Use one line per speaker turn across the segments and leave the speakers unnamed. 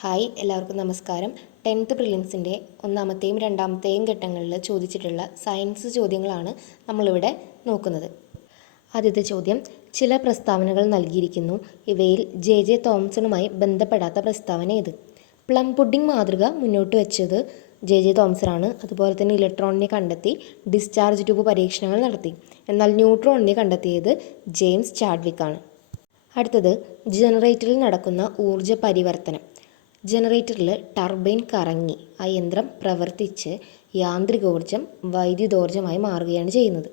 Hi എല്ലാവർക്കും നമസ്കാരം. Tenth പ്രിലിംസിന്റെ ഒന്നാമത്തെയും രണ്ടാമത്തെയും ഘട്ടങ്ങളിൽ ചോദിച്ചിട്ടുള്ള സയൻസ് ചോദ്യങ്ങളാണ് നമ്മളിവിടെ നോക്കുന്നത്. ആദ്യത്തെ ചോദ്യം ചില പ്രസ്താവനകൾ നൽകിയിരിക്കുന്നു. ഇവയിൽ ജെ. ജെ. തോംസണുമായി ബന്ധപ്പെടാത്ത പ്രസ്താവന ഏത്? പ്ലം പുഡിംഗ് മാതൃക മുന്നോട്ട് വെച്ചത് ജെ. ജെ. തോംസണാണ്. അതുപോലെ തന്നെ ഇലക്ട്രോണിനെ കണ്ടെത്തി ഡിസ്ചാർജ് ട്യൂബ് പരീക്ഷണങ്ങൾ നടത്തി. എന്നാൽ ന്യൂട്രോണിനെ കണ്ടെത്തിയത് ജെയിംസ് ചാഡ്വിക്കാണ്. അടുത്തത് ജനറേറ്ററിൽ നടക്കുന്ന ഊർജ പരിവർത്തനം. ജനറേറ്ററിൽ ടർബൈൻ കറങ്ങി ആ യന്ത്രം പ്രവർത്തിച്ച് യാന്ത്രികോർജം വൈദ്യുതോർജമായി മാറുകയാണ് ചെയ്യുന്നത്.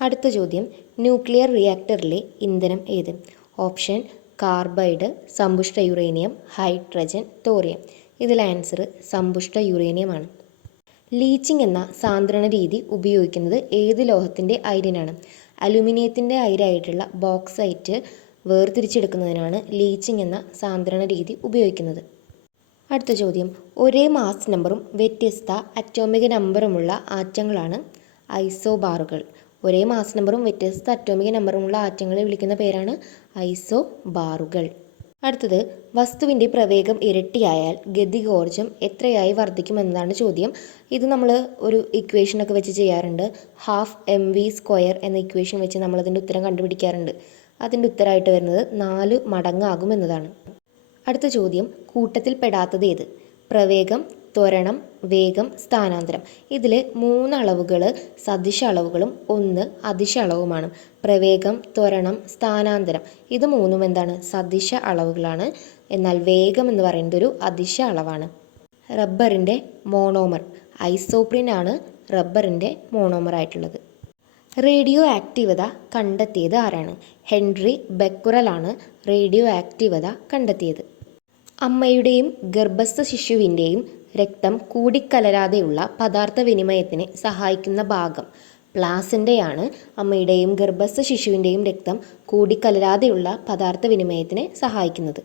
അടുത്ത ചോദ്യം ന്യൂക്ലിയർ റിയാക്ടറിലെ ഇന്ധനം ഏത്? ഓപ്ഷൻ കാർബൈഡ് സമ്പുഷ്ട യുറേനിയം ഹൈഡ്രജൻ തോറിയം. ഇതിൽ ആൻസർ സമ്പുഷ്ട യുറേനിയമാണ് ലീച്ചിങ് എന്ന സാന്ദ്രണ രീതി ഉപയോഗിക്കുന്നത് ഏത് ലോഹത്തിന്റെ അയിരിനാണ് അലുമിനിയത്തിന്റെ അയിരായിട്ടുള്ള ബോക്സൈറ്റ് വേർതിരിച്ചെടുക്കുന്നതിനാണ് ലീച്ചിങ് എന്ന സാന്ദ്രണ രീതി ഉപയോഗിക്കുന്നത്. അടുത്ത ചോദ്യം. ഒരേ മാസ് നമ്പറും വ്യത്യസ്ത അറ്റോമിക നമ്പറുമുള്ള ആറ്റങ്ങളാണ് ഐസോബാറുകൾ. ഒരേ മാസ് നമ്പറും വ്യത്യസ്ത അറ്റോമിക നമ്പറുമുള്ള ആറ്റങ്ങളെ വിളിക്കുന്ന പേരാണ് ഐസോബാറുകൾ. അടുത്തത് വസ്തുവിന്റെ പ്രവേഗം ഇരട്ടിയായാൽ ഗതികോർജം എത്രയായി വർദ്ധിക്കുമെന്നതാണ് ചോദ്യം. ഇത് നമ്മൾ ഒരു ഇക്വേഷനൊക്കെ വെച്ച് ചെയ്യാറുണ്ട്. ഹാഫ് എം വി സ്ക്വയർ എന്ന ഇക്വേഷൻ വെച്ച് നമ്മളതിന്റെ ഉത്തരം കണ്ടുപിടിക്കാറുണ്ട്. അതിന്റെ ഉത്തരമായിട്ട് വരുന്നത് നാല് മടങ്ങാകും എന്നതാണ് അടുത്ത ചോദ്യം കൂട്ടത്തിൽ പെടാത്തത് ഏത്? പ്രവേഗം ത്വരണം വേഗം സ്ഥാനാന്തരം. ഇതിൽ മൂന്ന് അളവുകൾ സദിശ അളവുകളും ഒന്ന് അതിശ അളവുമാണ്. പ്രവേഗം ത്വരണം സ്ഥാനാന്തരം. ഇത് മൂന്നും എന്താണ്? സദിശ അളവുകളാണ്. എന്നാൽ വേഗം എന്ന് പറയുന്നത് ഒരു അതിശ അളവാണ്. റബ്ബറിന്റെ മോണോമർ. ഐസോപ്രിൻ ആണ് റബ്ബറിന്റെ മോണോമർ ആയിട്ടുള്ളത്. റേഡിയോ ആക്റ്റീവത കണ്ടെത്തിയത് ആരാണ്? ഹെൻറി ബെക്കുറലാണ് റേഡിയോ ആക്റ്റീവത കണ്ടെത്തിയത്. അമ്മയുടെയും ഗർഭസ്ഥ ശിശുവിന്റെയും രക്തം കൂടിക്കലരാതെയുള്ള പദാർത്ഥ വിനിമയത്തിന് സഹായിക്കുന്ന ഭാഗം പ്ലാസിന്റെയാണ് അമ്മയുടെയും ഗർഭസ്ഥ ശിശുവിന്റെയും രക്തം കൂടിക്കലരാതെയുള്ള പദാർത്ഥ വിനിമയത്തിന് സഹായിക്കുന്നത്.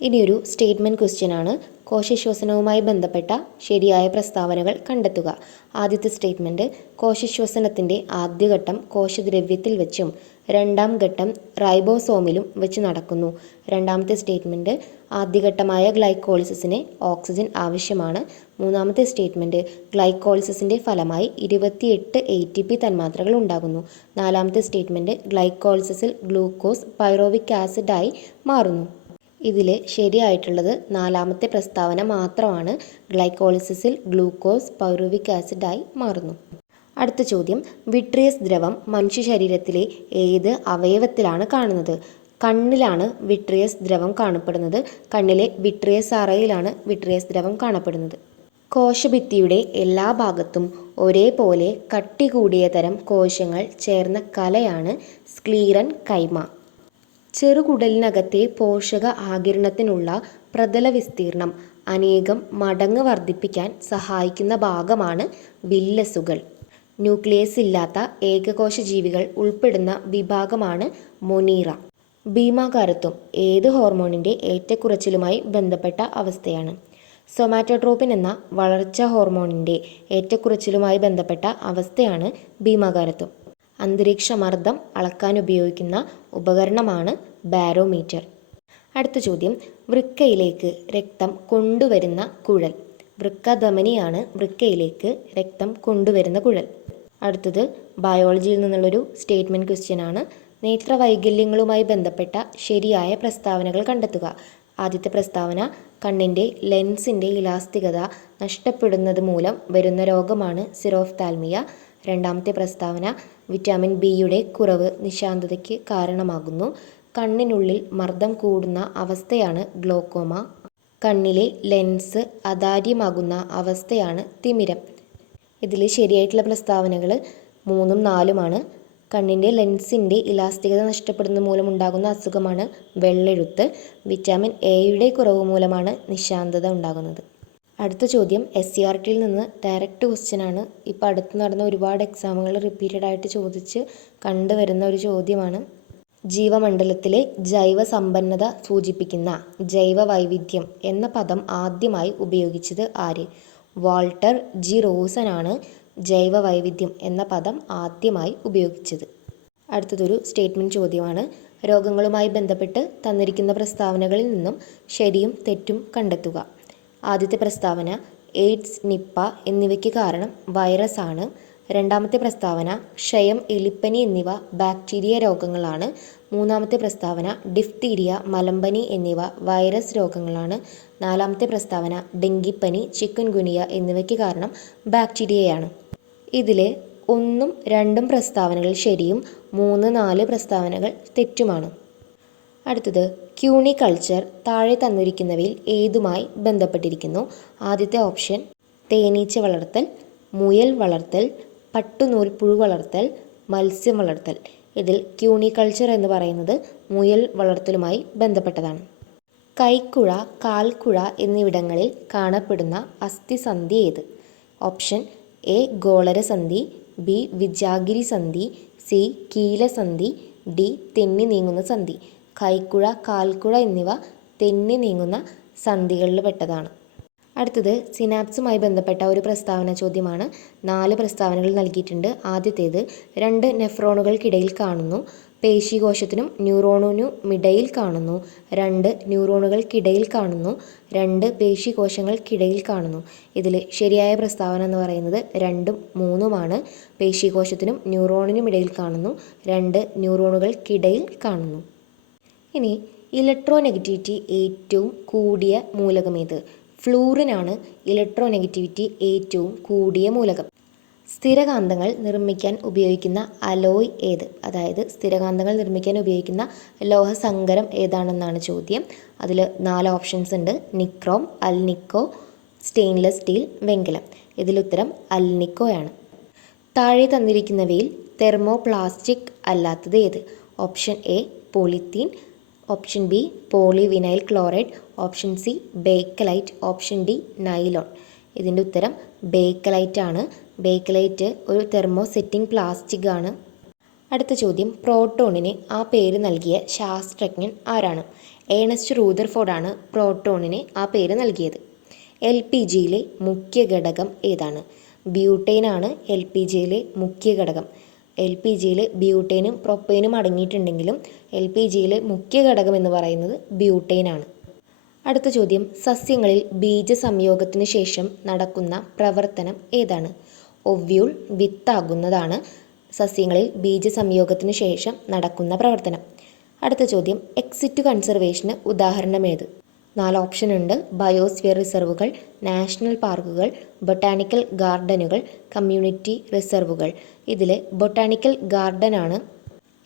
ഇനിയൊരു സ്റ്റേറ്റ്മെന്റ് ക്വസ്റ്റ്യൻ ആണ് കോശശ്വസനവുമായി ബന്ധപ്പെട്ട ശരിയായ പ്രസ്താവനകൾ കണ്ടെത്തുക. ആദ്യത്തെ സ്റ്റേറ്റ്മെന്റ് കോശശ്വസനത്തിന്റെ ആദ്യഘട്ടം കോശദ്രവ്യത്തിൽ വെച്ചും രണ്ടാം ഘട്ടം റൈബോസോമിലും വെച്ച് നടക്കുന്നു. രണ്ടാമത്തെ സ്റ്റേറ്റ്മെന്റ് ആദ്യഘട്ടമായ ഗ്ലൈക്കോളിസിസിന് ഓക്സിജൻ ആവശ്യമാണ്. മൂന്നാമത്തെ സ്റ്റേറ്റ്മെന്റ് ഗ്ലൈക്കോളിസിസിന്റെ ഫലമായി ഇരുപത്തിയെട്ട് എ ടി പി തന്മാത്രകൾ ഉണ്ടാകുന്നു. നാലാമത്തെ സ്റ്റേറ്റ്മെന്റ് ഗ്ലൈക്കോളിസിസിൽ ഗ്ലൂക്കോസ് പൈറോവിക് ആസിഡായി മാറുന്നു. ഇതിൽ ശരിയായിട്ടുള്ളത് നാലാമത്തെ പ്രസ്താവന മാത്രമാണ്. ഗ്ലൈക്കോളിസിസിൽ ഗ്ലൂക്കോസ് പൈറുവിക് ആസിഡായി മാറുന്നു. അടുത്ത ചോദ്യം. വിട്രിയസ് ദ്രവം മനുഷ്യ ശരീരത്തിലെ ഏത് അവയവത്തിലാണ് കാണുന്നത്? കണ്ണിലാണ് വിട്രിയസ് ദ്രവം കാണപ്പെടുന്നത്. കണ്ണിലെ വിട്രിയസ് അറയിലാണ് വിട്രിയസ് ദ്രവം കാണപ്പെടുന്നത്. കോശഭിത്തിയുടെ എല്ലാ ഭാഗത്തും ഒരേപോലെ കട്ടി കൂടിയ തരം കോശങ്ങൾ ചേർന്ന കലയാണ് സ്ക്ലീറൻ കൈമ. ചെറുകുടലിനകത്തെ പോഷക ആകിരണത്തിനുള്ള പ്രതല വിസ്തീർണം അനേകം മടങ്ങ് വർദ്ധിപ്പിക്കാൻ സഹായിക്കുന്ന ഭാഗമാണ് വില്ലസുകൾ. ന്യൂക്ലിയസ് ഇല്ലാത്ത ഏകകോശ ജീവികൾ ഉൾപ്പെടുന്ന വിഭാഗമാണ് മൊനീറ. ഭീമാകാരത്വം ഏത് ഹോർമോണിന്റെ ഏറ്റക്കുറച്ചിലുമായി ബന്ധപ്പെട്ട അവസ്ഥയാണ്? സൊമാറ്റോട്രോപ്പിൻ എന്ന വളർച്ചാ ഹോർമോണിന്റെ ഏറ്റക്കുറച്ചിലുമായി ബന്ധപ്പെട്ട അവസ്ഥയാണ് ഭീമാകാരത്വം. അന്തരീക്ഷമർദ്ദം അളക്കാൻ ഉപയോഗിക്കുന്ന ഉപകരണമാണ് ബാരോമീറ്റർ. അടുത്ത ചോദ്യം വൃക്കയിലേക്ക് രക്തം കൊണ്ടുവരുന്ന കുഴൽ. വൃക്കധമനിയാണ് വൃക്കയിലേക്ക് രക്തം കൊണ്ടുവരുന്ന കുഴൽ. അടുത്തത് ബയോളജിയിൽ നിന്നുള്ളൊരു സ്റ്റേറ്റ്മെന്റ് ക്വസ്റ്റ്യൻ ആണ് നേത്രവൈകല്യങ്ങളുമായി ബന്ധപ്പെട്ട ശരിയായ പ്രസ്താവനകൾ കണ്ടെത്തുക. ആദ്യത്തെ പ്രസ്താവന കണ്ണിന്റെ ലെൻസിന്റെ ഇലാസ്തികത നഷ്ടപ്പെടുന്നത് മൂലം വരുന്ന രോഗമാണ് സിറോഫ്താൽമിയ. രണ്ടാമത്തെ പ്രസ്താവന വിറ്റാമിൻ ബിയുടെ കുറവ് നിശാന്തതയ്ക്ക് കാരണമാകുന്നു. കണ്ണിനുള്ളിൽ മർദ്ദം കൂടുന്ന അവസ്ഥയാണ് ഗ്ലോക്കോമ. കണ്ണിലെ ലെൻസ് അതാര്യമാകുന്ന അവസ്ഥയാണ് തിമിരം. ഇതിൽ ശരിയായിട്ടുള്ള പ്രസ്താവനകൾ മൂന്നും നാലുമാണ്. കണ്ണിന്റെ ലെൻസിന്റെ ഇലാസ്തികത നഷ്ടപ്പെടുന്ന മൂലമുണ്ടാകുന്ന അസുഖമാണ് വെള്ളെഴുത്ത്. വിറ്റാമിൻ എയുടെ കുറവ് മൂലമാണ് നിശാന്തത ഉണ്ടാകുന്നത്. അടുത്ത ചോദ്യം. എസ് സി ആർ ടിയിൽ നിന്ന് ഡയറക്റ്റ് ക്വസ്റ്റ്യൻ ആണ്. ഇപ്പോൾ അടുത്ത് നടന്ന ഒരുപാട് എക്സാമുകൾ റിപ്പീറ്റഡ് ആയിട്ട് ചോദിച്ച് കണ്ടുവരുന്ന ഒരു ചോദ്യമാണ്. ജീവമണ്ഡലത്തിലെ ജൈവസമ്പന്നത സൂചിപ്പിക്കുന്ന ജൈവവൈവിധ്യം എന്ന പദം ആദ്യമായി ഉപയോഗിച്ചത് ആര്? Walter G. റോസനാണ് ജൈവവൈവിധ്യം എന്ന പദം ആദ്യമായി ഉപയോഗിച്ചത്. അടുത്തതൊരു സ്റ്റേറ്റ്മെന്റ് ചോദ്യമാണ്. രോഗങ്ങളുമായി ബന്ധപ്പെട്ട് തന്നിരിക്കുന്ന പ്രസ്താവനകളിൽ നിന്നും ശരിയും തെറ്റും കണ്ടെത്തുക. ആദ്യത്തെ പ്രസ്താവന എയ്ഡ്സ് നിപ്പ എന്നിവയ്ക്ക് കാരണം വൈറസാണ്. രണ്ടാമത്തെ പ്രസ്താവന ക്ഷയം എലിപ്പനി എന്നിവ ബാക്ടീരിയ രോഗങ്ങളാണ്. മൂന്നാമത്തെ പ്രസ്താവന ഡിഫ്തീരിയ മലമ്പനി എന്നിവ വൈറസ് രോഗങ്ങളാണ്. നാലാമത്തെ പ്രസ്താവന ഡെങ്കിപ്പനി ചിക്കൻ ഗുനിയ എന്നിവയ്ക്ക് കാരണം ബാക്ടീരിയയാണ്. ഇതിലെ ഒന്നും രണ്ടും പ്രസ്താവനകൾ ശരിയും മൂന്ന് നാല് പ്രസ്താവനകൾ തെറ്റുമാണ്. അടുത്തത് ക്യൂണി കൾച്ചർ താഴെ തന്നിരിക്കുന്നവയിൽ ഏതുമായി ബന്ധപ്പെട്ടിരിക്കുന്നു? ആദ്യത്തെ ഓപ്ഷൻ തേനീച്ച വളർത്തൽ മുയൽ വളർത്തൽ പട്ടുനൂൽപ്പുഴു വളർത്തൽ മത്സ്യം വളർത്തൽ. ഇതിൽ ക്യൂണിക്കൾച്ചർ എന്ന് പറയുന്നത് മുയൽ വളർത്തലുമായി ബന്ധപ്പെട്ടതാണ്. കൈക്കുഴ കാൽക്കുഴ എന്നിവിടങ്ങളിൽ കാണപ്പെടുന്ന അസ്ഥിസന്ധി ഏത്? ഓപ്ഷൻ എ ഗോളരസന്ധി ബി വിജാഗിരി സന്ധി സി കീലസന്ധി ഡി തെന്നി നീങ്ങുന്ന സന്ധി. കൈക്കുഴ കാൽക്കുഴ എന്നിവ തെന്നി നീങ്ങുന്ന സന്ധികളിൽ പെട്ടതാണ്. അടുത്തത് സിനാപ്സുമായി ബന്ധപ്പെട്ട ഒരു പ്രസ്താവന ചോദ്യമാണ്. നാല് പ്രസ്താവനകൾ നൽകിയിട്ടുണ്ട്. ആദ്യത്തേത് രണ്ട് നെഫ്രോണുകൾക്കിടയിൽ കാണുന്നു. പേശികോശത്തിനും ന്യൂറോണിനും ഇടയിൽ കാണുന്നു. രണ്ട് ന്യൂറോണുകൾക്കിടയിൽ കാണുന്നു. രണ്ട് പേശികോശങ്ങൾക്കിടയിൽ കാണുന്നു. ഇതിൽ ശരിയായ പ്രസ്താവന എന്ന് പറയുന്നത് രണ്ടും മൂന്നുമാണ്. പേശികോശത്തിനും ന്യൂറോണിനും ഇടയിൽ കാണുന്നു. രണ്ട് ന്യൂറോണുകൾക്കിടയിൽ കാണുന്നു. ഇനി ഇലക്ട്രോനെഗറ്റിവിറ്റി ഏറ്റവും കൂടിയ മൂലകമേത് ഫ്ലൂറിനാണ് ഇലക്ട്രോനെഗറ്റിവിറ്റി ഏറ്റവും കൂടിയ മൂലകം. സ്ഥിരകാന്തങ്ങൾ നിർമ്മിക്കാൻ ഉപയോഗിക്കുന്ന അലോയ് ഏത്? അതായത് സ്ഥിരകാന്തങ്ങൾ നിർമ്മിക്കാൻ ഉപയോഗിക്കുന്ന ലോഹസങ്കരം ഏതാണെന്നാണ് ചോദ്യം. അതിൽ നാല് ഓപ്ഷൻസ് ഉണ്ട്. നിക്രോം അൽനിക്കോ സ്റ്റെയിൻലെസ് സ്റ്റീൽ വെങ്കലം. ഇതിലുത്തരം അൽനിക്കോയാണ് താഴെ തന്നിരിക്കുന്നവയിൽ തെർമോപ്ലാസ്റ്റിക് അല്ലാത്തത് ഏത്? Option A polythene. Option B polyvinyl chloride option C bakelite option D nylon. ഇതിന്റെ ഉത്തരം ബേക്കലൈറ്റ് ആണ്. ബേക്കലൈറ്റ് ഒരു തെർമോസെറ്റിംഗ് പ്ലാസ്റ്റിക് ആണ്. അടുത്ത ചോദ്യം പ്രോട്ടോണിന് ആ പേര് നൽകിയ ശാസ്ത്രജ്ഞൻ ആരാണ്? ഏണസ്റ്റ് റൂദർഫോർഡാണ് പ്രോട്ടോണിന് ആ പേര് നൽകിയത്. എൽ പി ജിയിലെ മുഖ്യ ഘടകം ഏതാണ്? ബ്യൂട്ടൈനാണ് എൽ പി ജിയിലെ മുഖ്യ ഘടകം. എൽ പി ജിയിൽ ബ്യൂട്ടേനും പ്രൊപ്പൈനും അടങ്ങിയിട്ടുണ്ടെങ്കിലും എൽ പി ജിയിലെ മുഖ്യ ഘടകം എന്ന് പറയുന്നത് ബ്യൂട്ടേനാണ്. അടുത്ത ചോദ്യം. സസ്യങ്ങളിൽ ബീജ സംയോഗത്തിന് ശേഷം നടക്കുന്ന പ്രവർത്തനം ഏതാണ്? ഒവ്യൂൾ വിത്താകുന്നതാണ് സസ്യങ്ങളിൽ ബീജ സംയോഗത്തിന് ശേഷം നടക്കുന്ന പ്രവർത്തനം. അടുത്ത ചോദ്യം. എക്സിറ്റ് കൺസർവേഷന് ഉദാഹരണമേത്? നാല് ഓപ്ഷൻ ഉണ്ട്. ബയോസ്ഫിയർ റിസർവുകൾ നാഷണൽ പാർക്കുകൾ ബൊട്ടാണിക്കൽ ഗാർഡനുകൾ കമ്മ്യൂണിറ്റി റിസർവുകൾ ഇതിൽ ബൊട്ടാണിക്കൽ ഗാർഡനാണ്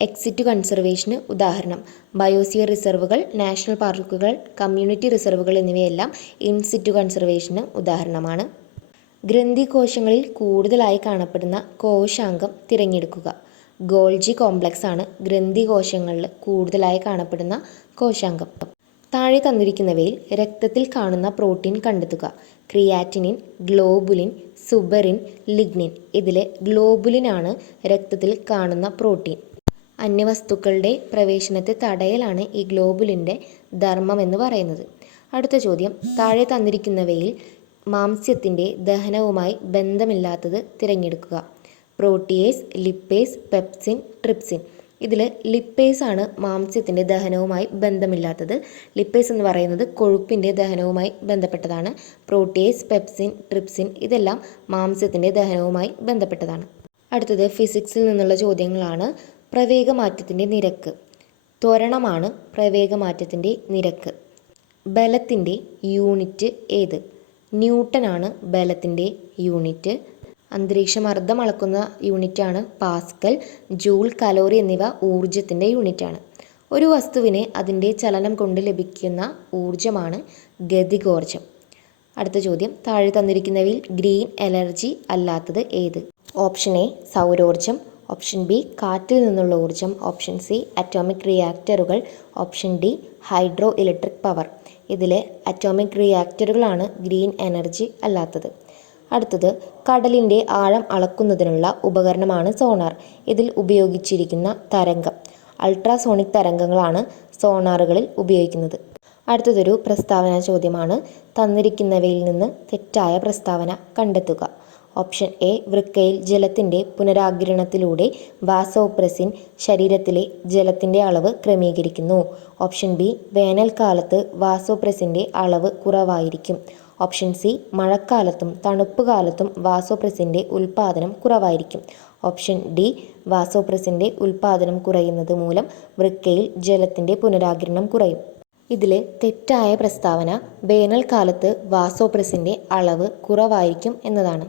എക്സിറ്റ് കൺസർവേഷന് ഉദാഹരണം. ബയോസിയർ റിസർവുകൾ നാഷണൽ പാർക്കുകൾ കമ്മ്യൂണിറ്റി റിസർവുകൾ എന്നിവയെല്ലാം ഇൻസിറ്റു കൺസർവേഷന് ഉദാഹരണമാണ്. ഗ്രന്ഥി കോശങ്ങളിൽ കൂടുതലായി കാണപ്പെടുന്ന കോശാംഗം തിരഞ്ഞെടുക്കുക. ഗോൾജി കോംപ്ലക്സ് ആണ് ഗ്രന്ഥി കോശങ്ങളിൽ കൂടുതലായി കാണപ്പെടുന്ന കോശാംഗം. താഴെ തന്നിരിക്കുന്നവയിൽ രക്തത്തിൽ കാണുന്ന പ്രോട്ടീൻ കണ്ടെത്തുക. ക്രിയാറ്റിനിൻ ഗ്ലോബുലിൻ സുബറിൻ ലിഗ്നിൻ ഇതിലെ ഗ്ലോബുലിനാണ് രക്തത്തിൽ കാണുന്ന പ്രോട്ടീൻ. അന്യവസ്തുക്കളുടെ പ്രവേശനത്തെ തടയലാണ് ഈ ഗ്ലോബുലിന്റെ ധർമ്മം എന്ന് പറയുന്നത്. അടുത്ത ചോദ്യം. താഴെ തന്നിരിക്കുന്നവയിൽ മാംസ്യത്തിന്റെ ദഹനവുമായി ബന്ധമില്ലാത്തത് തിരഞ്ഞെടുക്കുക. പ്രോട്ടിയേസ് ലിപ്പേസ് പെപ്സിൻ ട്രിപ്സിൻ ഇതിൽ ലിപ്പേസ് ആണ് മാംസ്യത്തിന്റെ ദഹനവുമായി ബന്ധമില്ലാത്തത്. ലിപ്പേസ് എന്ന് പറയുന്നത് കൊഴുപ്പിന്റെ ദഹനവുമായി ബന്ധപ്പെട്ടതാണ്. പ്രോട്ടേസ് പെപ്സിൻ ട്രിപ്സിൻ ഇതെല്ലാം മാംസ്യത്തിന്റെ ദഹനവുമായി ബന്ധപ്പെട്ടതാണ്. അടുത്തത് ഫിസിക്സിൽ നിന്നുള്ള ചോദ്യങ്ങളാണ്. പ്രവേഗമാറ്റത്തിന്റെ നിരക്ക്. ത്വരണമാണ് പ്രവേഗമാറ്റത്തിന്റെ നിരക്ക്. ബലത്തിന്റെ യൂണിറ്റ് ഏത്? ന്യൂട്ടനാണ് ബലത്തിന്റെ യൂണിറ്റ്. അന്തരീക്ഷമർദ്ദം അളക്കുന്ന യൂണിറ്റാണ് പാസ്കൽ ജൂൾ കലോറി എന്നിവ ഊർജത്തിന്റെ യൂണിറ്റാണ്. ഒരു വസ്തുവിനെ അതിന്റെ ചലനം കൊണ്ട് ലഭിക്കുന്ന ഊർജമാണ് ഗതികോർജം അടുത്ത ചോദ്യം താഴെ തന്നിരിക്കുന്നവയിൽ ഗ്രീൻ എനർജി അല്ലാത്തത് ഏത്? ഓപ്ഷൻ എ സൗരോർജം ഓപ്ഷൻ ബി കാറ്റിൽ നിന്നുള്ള ഊർജം ഓപ്ഷൻ സി അറ്റോമിക് റിയാക്ടറുകൾ. Option D hydroelectric power. ഇതിലെ അറ്റോമിക് റിയാക്ടറുകളാണ് ഗ്രീൻ എനർജി അല്ലാത്തത്. അടുത്തത് കടലിന്റെ ആഴം അളക്കുന്നതിനുള്ള ഉപകരണമാണ് സോണാർ. ഇതിൽ ഉപയോഗിച്ചിരിക്കുന്ന തരംഗം അൾട്രാസോണിക് തരംഗങ്ങളാണ് സോണാറുകളിൽ ഉപയോഗിക്കുന്നത്. അടുത്തതൊരു പ്രസ്താവന ചോദ്യമാണ് തന്നിരിക്കുന്നവയിൽ നിന്ന് തെറ്റായ പ്രസ്താവന കണ്ടെത്തുക. ഓപ്ഷൻ എ വൃക്കയിൽ ജലത്തിന്റെ പുനരാഗിരണത്തിലൂടെ വാസോപ്രസിൻ ശരീരത്തിലെ ജലത്തിന്റെ അളവ് ക്രമീകരിക്കുന്നു. ഓപ്ഷൻ ബി വേനൽക്കാലത്ത് വാസോപ്രസിന്റെ അളവ് കുറവായിരിക്കും. ഓപ്ഷൻ സി മഴക്കാലത്തും തണുപ്പ് കാലത്തും വാസോപ്രസിന്റെ ഉൽപ്പാദനം കുറവായിരിക്കും. ഓപ്ഷൻ ഡി വാസോപ്രസിന്റെ ഉൽപ്പാദനം കുറയുന്നത് മൂലം വൃക്കയിൽ ജലത്തിന്റെ പുനരാഗിരണം കുറയും. ഇതിലെ തെറ്റായ പ്രസ്താവന വേനൽക്കാലത്ത് വാസോപ്രസിന്റെ അളവ് കുറവായിരിക്കും എന്നതാണ്.